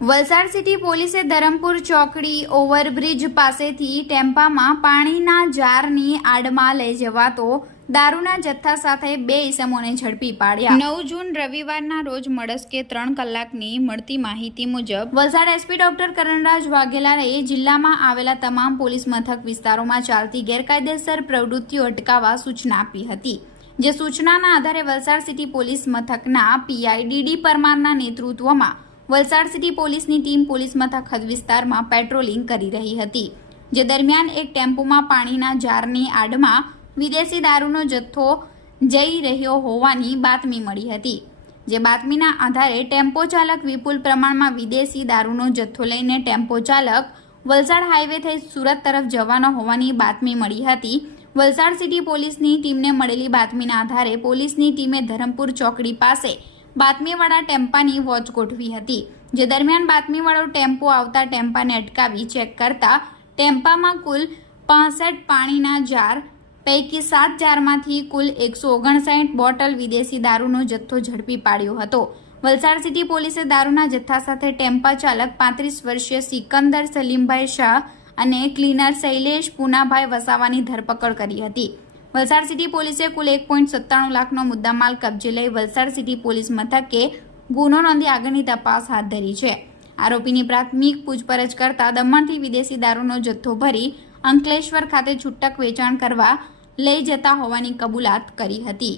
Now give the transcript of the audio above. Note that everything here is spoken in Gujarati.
વલસાડ સિટી પોલીસે ધરમપુર ચોકડી ઓવરબ્રિજ પાસેથી ટેમ્પામાં પાણીના જારની આડમાં લઈ જવાતો દારૂના જથ્થા સાથે 2 ઈસમોને ઝડપી પાડ્યા। 9 જૂન રવિવારના રોજ મળસ્કે 3 કલાકની મળતી માહિતી મુજબ વલસાડ એસપી ડોક્ટર કરણરાજ વાઘેલાએ જિલ્લામાં આવેલા તમામ પોલીસ મથક વિસ્તારોમાં ચાલતી ગેરકાયદેસર પ્રવૃત્તિઓ અટકાવવા સૂચના આપી હતી। જે સૂચનાના આધારે વલસાડ સિટી પોલીસ મથકના પીઆઈ ડીડી પરમારના નેતૃત્વમાં વલસાડ સિટી પોલીસની ટીમ પોલીસ મથક હદ વિસ્તારમાં પેટ્રોલિંગ કરી રહી હતી। જે દરમિયાન એક ટેમ્પોમાં પાણીના જારની આડમાં વિદેશી દારૂનો જથ્થો જઈ રહ્યો હોવાની બાતમી મળી હતી। જે બાતમીના આધારે ટેમ્પો ચાલક વિપુલ પ્રમાણમાં વિદેશી દારૂનો જથ્થો લઈને ટેમ્પો ચાલક વલસાડ હાઈવે થઈ સુરત તરફ જવાનો હોવાની બાતમી મળી હતી। વલસાડ સિટી પોલીસની ટીમને મળેલી બાતમીના આધારે પોલીસની ટીમે ધરમપુર ચોકડી પાસે બાતમીવાળા ટેમ્પાની વોચ ગોઠવી હતી। જે દરમિયાન બાતમીવાળો ટેમ્પો આવતા ટેમ્પાને અટકાવી ચેક કરતા ટેમ્પામાં કુલ 65 પાણીના જાર પૈકી 7 જારમાંથી કુલ 159 બોટલ વિદેશી દારૂનો જથ્થો ઝડપી પાડ્યો હતો। વલસાડ સિટી પોલીસે દારૂના જથ્થા સાથે ટેમ્પા ચાલક 35 વર્ષીય સિકંદર સલીમભાઈ શાહ અને ક્લીનર શૈલેષ પૂનાભાઈ વસાવાની ધરપકડ કરી હતી। વલસાડ સિટી પોલીસે કુલ 1.97 લાખનો મુદ્દામાલ કબજે લઈ વલસાડ સિટી પોલીસ મથકે ગુનો નોંધી આગળની તપાસ હાથ ધરી છે। આરોપીની પ્રાથમિક પૂછપરછ કરતા દમણથી વિદેશી દારૂનો જથ્થો ભરી અંકલેશ્વર ખાતે છૂટક વેચાણ કરવા લઈ જતા હોવાની કબૂલાત કરી હતી।